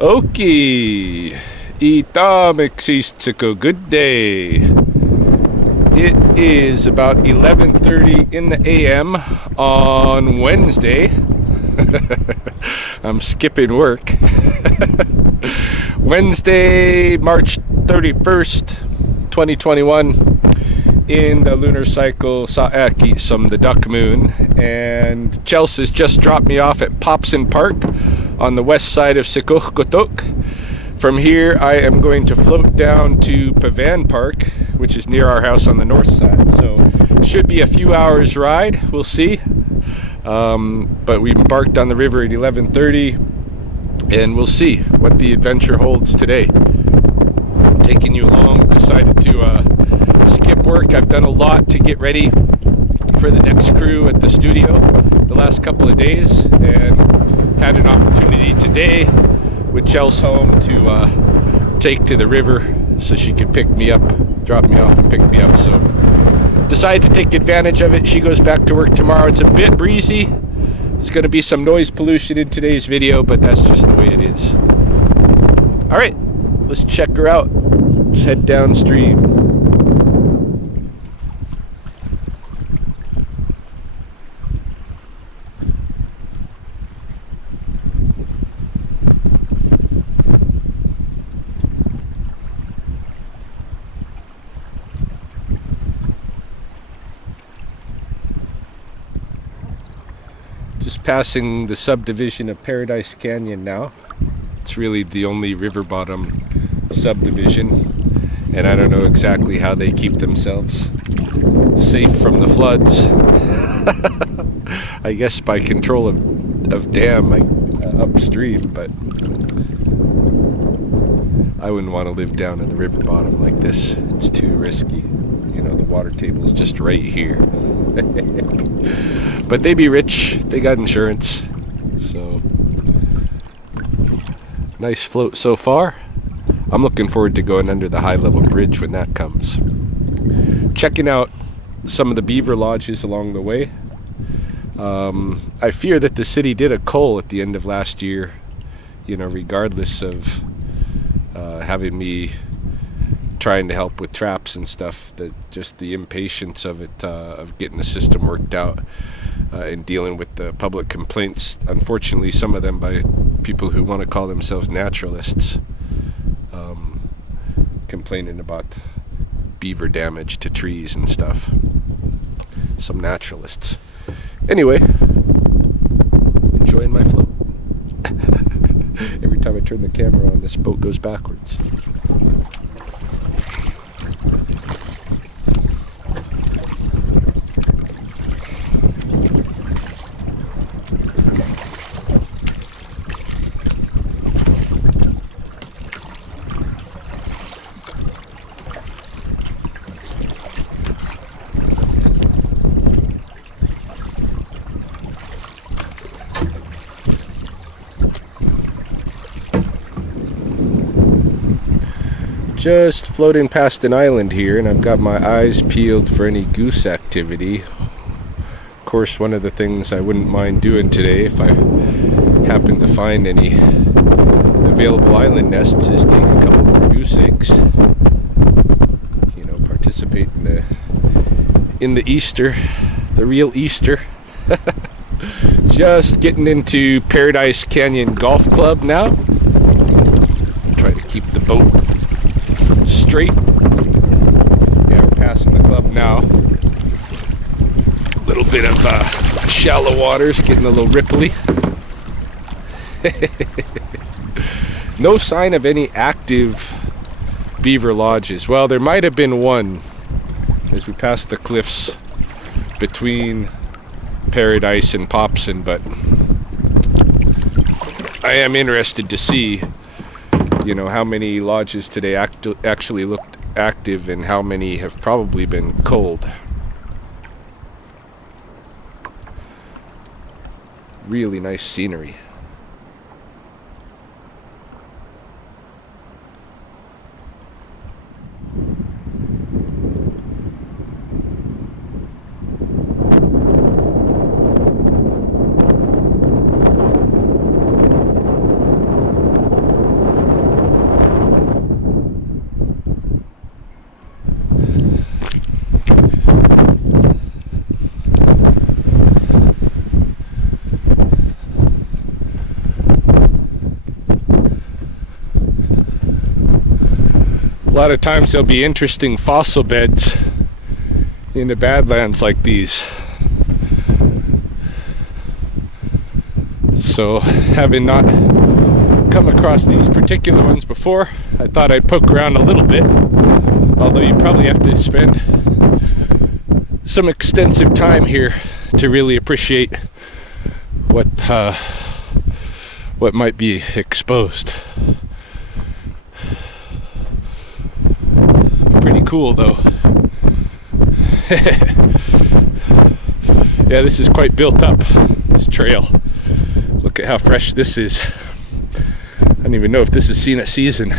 Okie. Itamexistiko. Good day. It is about 11:30 in the AM on Wednesday. I'm skipping work. Wednesday, March 31st, 2021. In the lunar cycle Saeki some the duck moon, and Chels has just dropped me off at Popson Park on the west side of Sikuhkotok. From here I am going to float down to Pavan Park, which is near our house on the north side, so should be a few hours ride, we'll see. But we embarked on the river at 11:30 and we'll see what the adventure holds today. Taking you along, decided to skip work. I've done a lot to get ready for the next crew at the studio the last couple of days, and had an opportunity today with Chels home to take to the river so she could pick me up, drop me off and pick me up. So decided to take advantage of it. She goes back to work tomorrow. It's a bit breezy. It's going to be some noise pollution in today's video, but that's just the way it is. All right, let's check her out. Let's head downstream. Just passing the subdivision of Paradise Canyon now. It's really the only river bottom subdivision, and I don't know exactly how they keep themselves safe from the floods. I guess by control of dam upstream, but I wouldn't want to live down in the river bottom like this. It's too risky. You know, the water table is just right here. But they be rich, they got insurance, so nice float so far. I'm looking forward to going under the high level bridge when that comes. Checking out some of the beaver lodges along the way. I fear that the city did a cull at the end of last year, you know, regardless of having me trying to help with traps and stuff, that just the impatience of it, of getting the system worked out. And dealing with the public complaints, unfortunately some of them by people who want to call themselves naturalists, complaining about beaver damage to trees and stuff. Some naturalists. Anyway, enjoying my float. Every time I turn the camera on, this boat goes backwards. Just floating past an island here, and I've got my eyes peeled for any goose activity. Of course, one of the things I wouldn't mind doing today, if I happen to find any available island nests, is take a couple more goose eggs. You know, participate in the Easter, the real Easter. Just getting into Paradise Canyon Golf Club now. Try to keep the boat straight. Yeah, we're passing the club now. A little bit of shallow waters, getting a little ripply. No sign of any active beaver lodges. Well, there might have been one as we passed the cliffs between Paradise and Popson, but I am interested to see, you know, how many lodges today actually looked active and how many have probably been culled. Really nice scenery. lot of times there'll be interesting fossil beds in the Badlands like these. So, having not come across these particular ones before, I thought I'd poke around a little bit, although you probably have to spend some extensive time here to really appreciate what might be exposed. Pretty cool though. Yeah, this is quite built up, this trail. Look at how fresh this is. I don't even know if this has seen a season.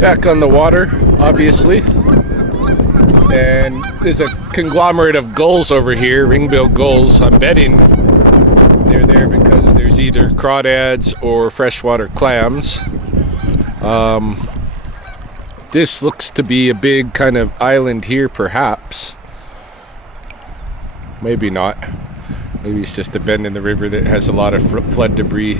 Back on the water, obviously, and there's a conglomerate of gulls over here, ring-billed gulls. I'm betting they're there because there's either crawdads or freshwater clams. This looks to be a big kind of island here, perhaps. Maybe not. Maybe it's just a bend in the river that has a lot of flood debris.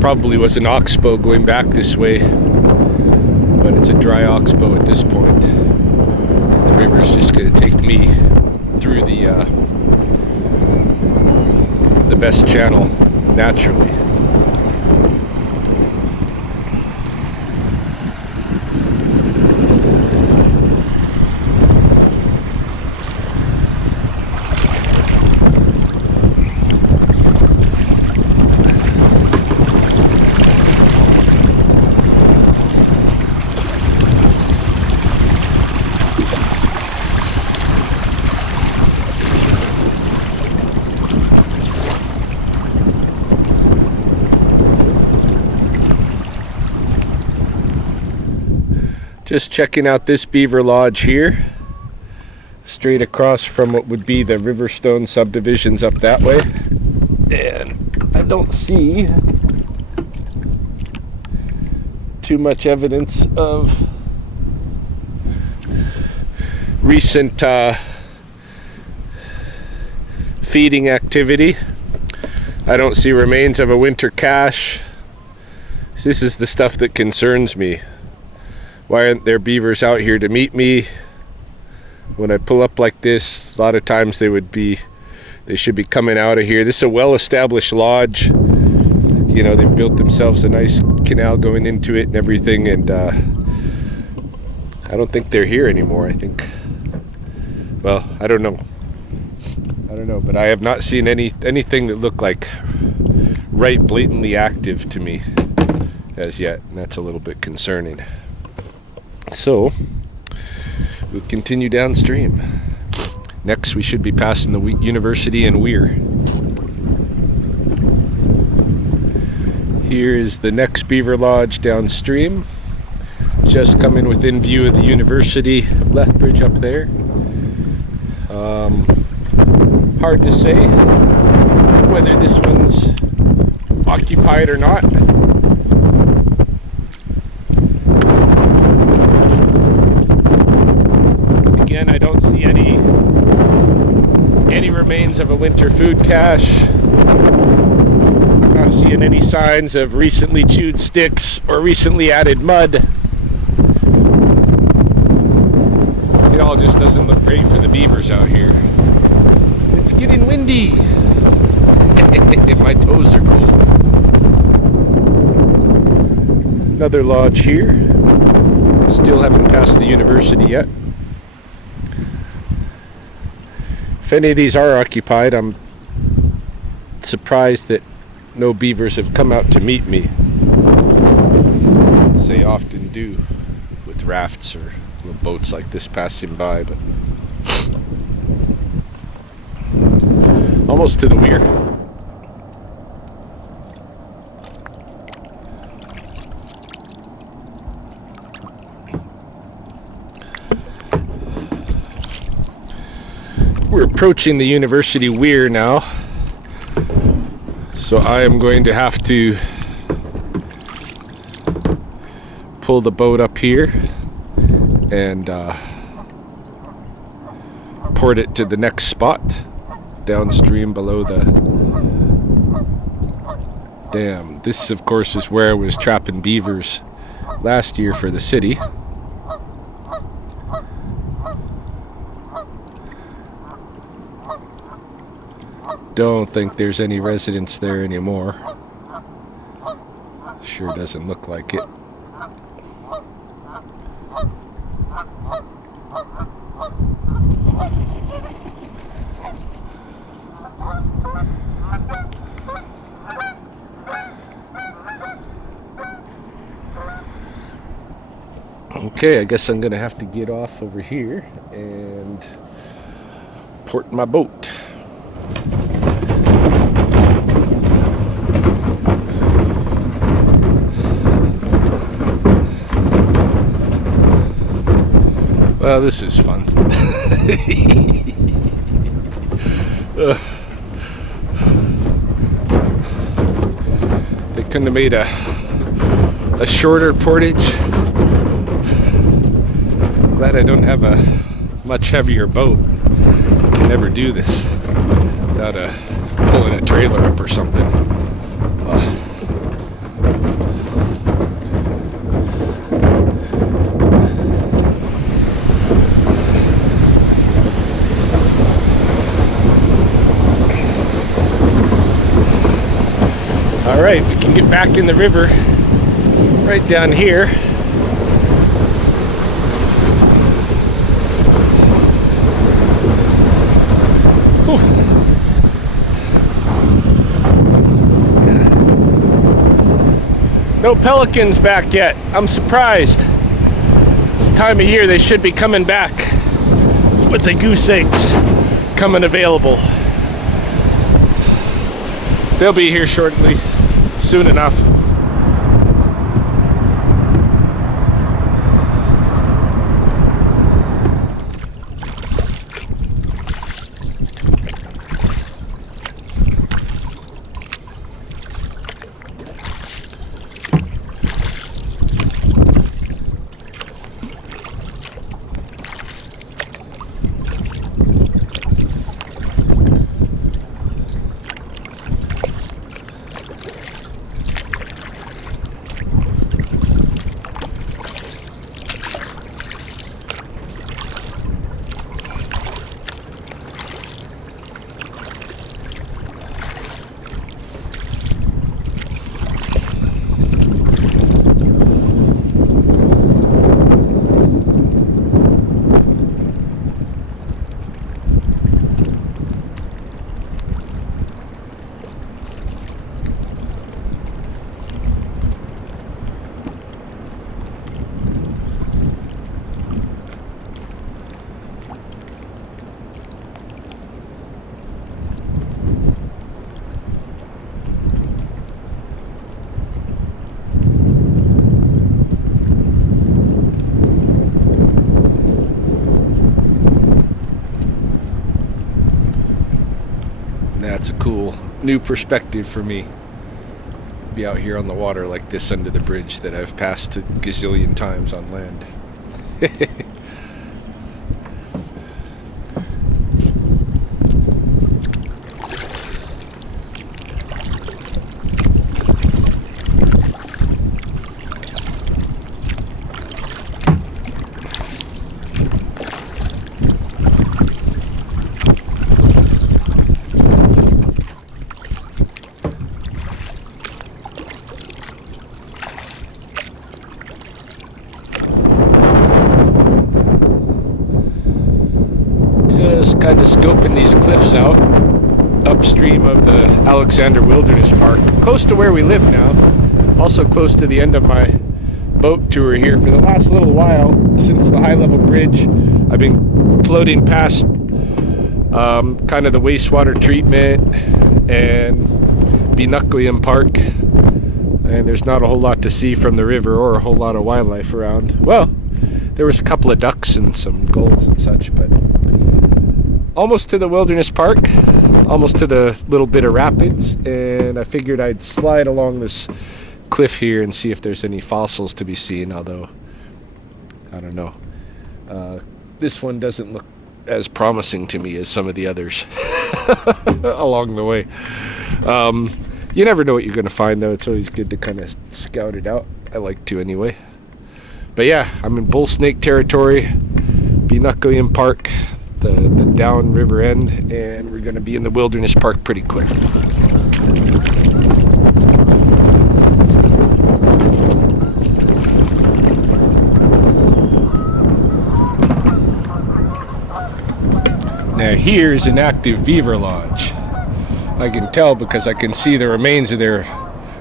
Probably was an oxbow going back this way, but it's a dry oxbow at this point. The river's just going to take me through the best channel naturally. Just checking out this beaver lodge here, straight across from what would be the Riverstone subdivisions up that way. And I don't see too much evidence of recent feeding activity. I don't see remains of a winter cache. This is the stuff that concerns me. Why aren't there beavers out here to meet me? When I pull up like this, a lot of times they should be coming out of here. This is a well-established lodge. You know, they've built themselves a nice canal going into it and everything, and I don't think they're here anymore. I think, well, I don't know, but I have not seen anything that looked like right blatantly active to me as yet, and that's a little bit concerning. So we'll continue downstream. Next we should be passing the university and weir. Here is the next beaver lodge downstream, just coming within view of the university, Lethbridge up there. Hard to say whether this one's occupied or not. I don't see any remains of a winter food cache. I'm not seeing any signs of recently chewed sticks or recently added mud. It all just doesn't look great for the beavers out here. It's getting windy. My toes are cold. Another lodge here. Still haven't passed the university yet. If any of these are occupied, I'm surprised that no beavers have come out to meet me, as they often do with rafts or little boats like this passing by. But almost to the weir. We're approaching the University Weir now, so I am going to have to pull the boat up here and port it to the next spot downstream below the dam. This, of course, is where I was trapping beavers last year for the city. Don't think there's any residents there anymore. Sure doesn't look like it. Okay, I guess I'm gonna have to get off over here and port my boat. Well, this is fun. They couldn't have made a shorter portage. Glad I don't have a much heavier boat. I can never do this without pulling a trailer up or something. All right, we can get back in the river right down here. Whew. No pelicans back yet. I'm surprised. This time of year they should be coming back with the goose eggs coming available. They'll be here shortly, soon enough. That's a cool new perspective for me. Be out here on the water like this under the bridge that I've passed a gazillion times on land. Just kind of scoping these cliffs out upstream of the Alexander Wilderness Park, close to where we live now, also close to the end of my boat tour here. For the last little while, since the high level bridge, I've been floating past kind of the wastewater treatment and Beaver Park, and there's not a whole lot to see from the river or a whole lot of wildlife around. Well, there was a couple of ducks and some gulls and such, but almost to the wilderness park, almost to the little bit of rapids, and I figured I'd slide along this cliff here and see if there's any fossils to be seen, although I don't know. This one doesn't look as promising to me as some of the others along the way. You never know what you're going to find, though. It's always good to kind of scout it out. I like to anyway. But yeah, I'm in bull snake territory, Popson Park, the down river end, and we're going to be in the wilderness park pretty quick. Now here's an active beaver lodge. I can tell because I can see the remains of their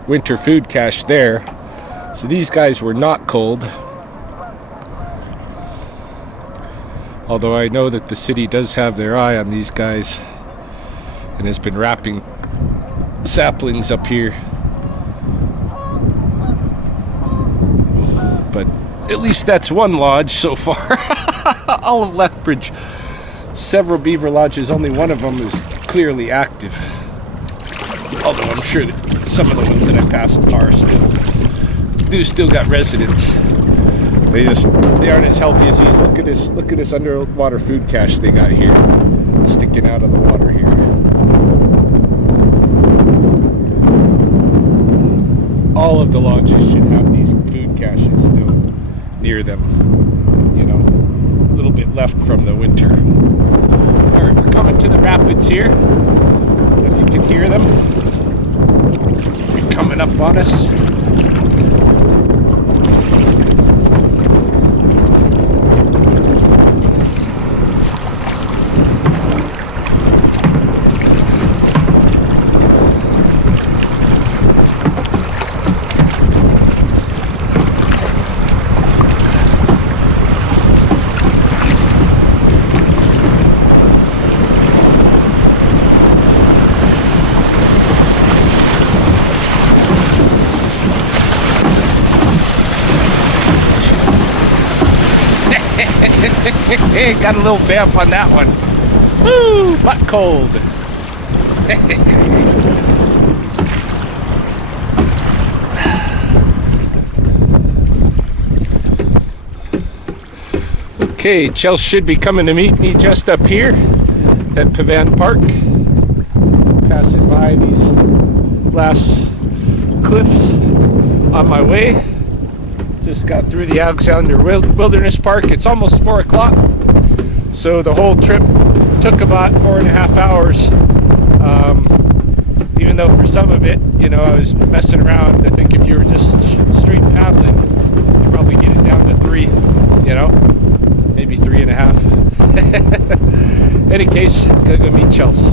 winter food cache there. So these guys were not cold. Although I know that the city does have their eye on these guys and has been wrapping saplings up here. But at least that's one lodge so far. All of Lethbridge, several beaver lodges, only one of them is clearly active. Although I'm sure that some of the ones that I passed are still got residents. They aren't as healthy as these. Look at this underwater food cache they got here, sticking out of the water here. All of the lodges should have these food caches still near them. You know, a little bit left from the winter. All right, we're coming to the rapids here. If you can hear them, they're coming up on us. Got a little vamp on that one. Woo! Butt cold. Okay, Chels should be coming to meet me just up here at Popson Park. Passing by these last cliffs on my way. Just got through the Alexander Wilderness Park. It's almost 4 o'clock. So the whole trip took about 4.5 hours. Even though for some of it, you know, I was messing around. I think if you were just straight paddling, you'd probably get it down to 3, you know, maybe 3.5. Any case, gotta go meet Chels.